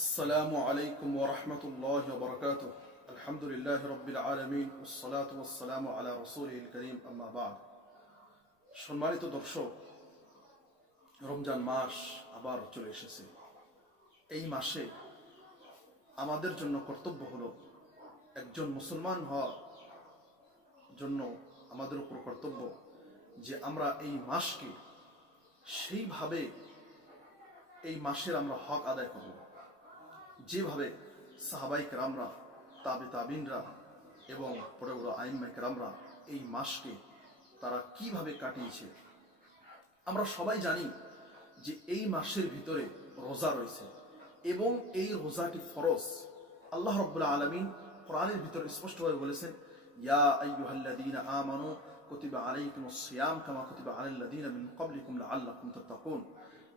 السلام عليكم ورحمة الله وبركاته. الحمد لله رب العالمين والصلاة والسلام على رسوله الكريم أما بعد. সম্মানিত দর্শক, রমজান মাস আবার চলে এসেছে। এই মাসে আমাদের জন্য কর্তব্য হলো, একজন মুসলমান হওয়ার জন্য আমাদের উপর কর্তব্য যে আমরা এই মাসকে সেইভাবে এই মাসের আমরা হক আদায় করব, যেভাবে সাহাবাই কেরামরা, তাবিনরা এবং বড় বড় আইম্মায়ে কেরামরা এই মাসকে তারা কিভাবে কাটিয়েছে। আমরা সবাই জানি যে এই মাসের ভিতরে রোজা রয়েছে এবং এই রোজাটি ফরজ। আল্লাহ রাব্বুল আলামিন কোরআনের ভিতরে স্পষ্টভাবে বলেছেন, ইয়া আইয়ুহাল্লাযীনা আমানু কুতিবা আলাইকুমুস সিয়াম কামা কুতিবা আলাল্লাযীনা মিন ক্বাবলিকুম লাআল্লাকুম তাত্তাকুন।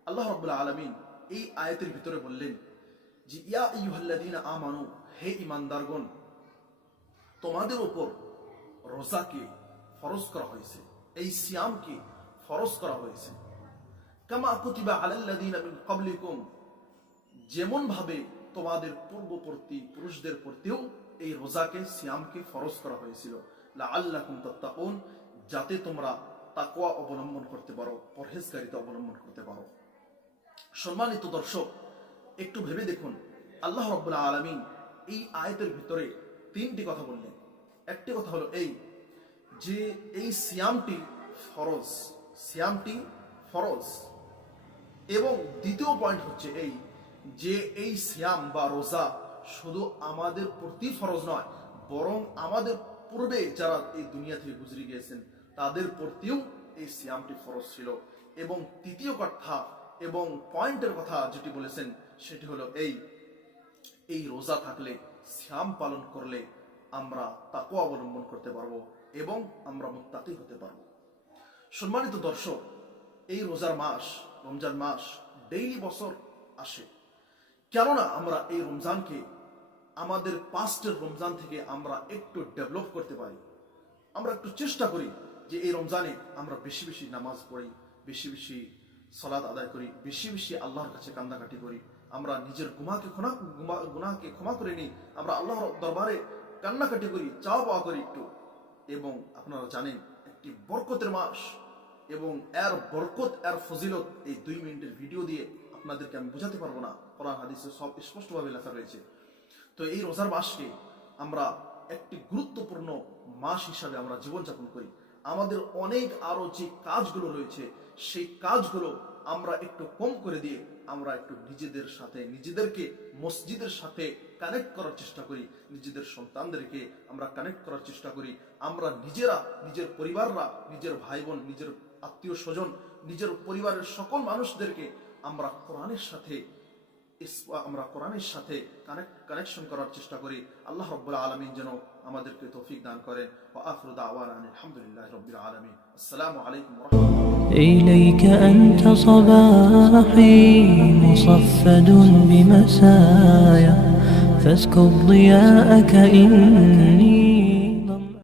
আল্লাহ রাব্বুল আলামিন এই আয়াতের ভিতরে বললেন যে ইয়া আইয়ুহাল্লাযীনা আমানু, হে ঈমানদারগণ, তোমাদের উপর রোজাকে ফরজ করা হয়েছে, এই সিয়ামকে ফরজ করা হয়েছে। কামা কুতিবা আলাল্লাযীনা মিন ক্বাবলিকুম, যেমন ভাবে তোমাদের পূর্ববর্তী পুরুষদের প্রতিও এই রোজাকে সিয়ামকে ফরজ করা হয়েছিল, লাআল্লাকুম তাত্তাকুন, যাতে তোমরা তাকওয়া অবলম্বন করতে পারো, পরহেজগারিতা অবলম্বন করতে পারো। সম্মানিত দর্শক, একটু ভেবে দেখুন, আল্লাহ রাব্বুল আলামিন এই আয়াতের ভিতরে তিনটি কথা বললেন। একটি কথা হলো এই যে এই সিয়ামটি ফরজ, সিয়ামটি ফরজ। এবং দ্বিতীয় পয়েন্ট হচ্ছে এই যে এই সিয়াম বা রোজা শুধু আমাদের প্রতি ফরজ নয়, বরং আমাদের পূর্বে যারা এই দুনিয়া থেকে গুজরে গিয়েছেন তাদের প্রতিও এই সিয়ামটি ফরজ ছিল। এবং তৃতীয় কথা এবং পয়েন্টের কথা যেটি বলেছেন সেটি হলো এই রোজা থাকলে, সিয়াম পালন করলে আমরা তাকওয়া অবলম্বন করতে পারবো এবং আমরা মুত্তাকি হতে পারবো। সম্মানিত দর্শক, এই রোজার মাস, রমজান মাস ডেইলি বছর আসে। কেননা আমরা এই রমজানকে আমাদের পাস্টের রমজান থেকে আমরা একটু ডেভেলপ করতে পারি। আমরা একটু চেষ্টা করি যে এই রমজানে আমরা বেশি বেশি নামাজ পড়ি, বেশি বেশি সালাত আদায় করি, বেশি বেশি আল্লাহর কাছে কান্দাকাটি করি, আমরা নিজের গুনাহকে ক্ষমা করে নিই, আমরা আল্লাহর দরবারে কান্নাকাটি করি, চাওয়া পাওয়া করি একটু। এবং আপনারা জানেন একটি বরকতের মাস এবং এর বরকত, এর ফজিলত এই 2 মিনিটের ভিডিও দিয়ে আপনাদেরকে আমি বোঝাতে পারবো না। কোরআন হাদিসে সব স্পষ্টভাবে লেখা রয়েছে। তো এই রোজার মাসকে আমরা একটি গুরুত্বপূর্ণ মাস হিসাবে আমরা জীবনযাপন করি। আমাদের অনেক আরো যে কাজগুলো রয়েছে সেই কাজগুলো আমরা একটু কম করে দিয়ে আমরা একটু নিজেদেরকে মসজিদের সাথে কানেক্ট করার চেষ্টা করি, নিজেদের সন্তানদেরকে আমরা কানেক্ট করার চেষ্টা করি। আমরা নিজেরা, নিজের পরিবাররা, নিজের ভাই বোন, নিজের আত্মীয় স্বজন, নিজের পরিবারের সকল মানুষদেরকে আমরা কোরআনের সাথে কানেকশন করার চেষ্টা করি। আল্লাহ রাব্বুল আলামিন যেন আমাদেরকে তৌফিক দান করেন। ওয়া আখিরু দাওয়ানা আলহামদুলিল্লাহি রাব্বিল আলামিন। আসসালামু আলাইকুম ওয়া রাহমাতুল্লাহ। إليك أنت صباحي مصفد بمسايا فاسكب ضياءك إني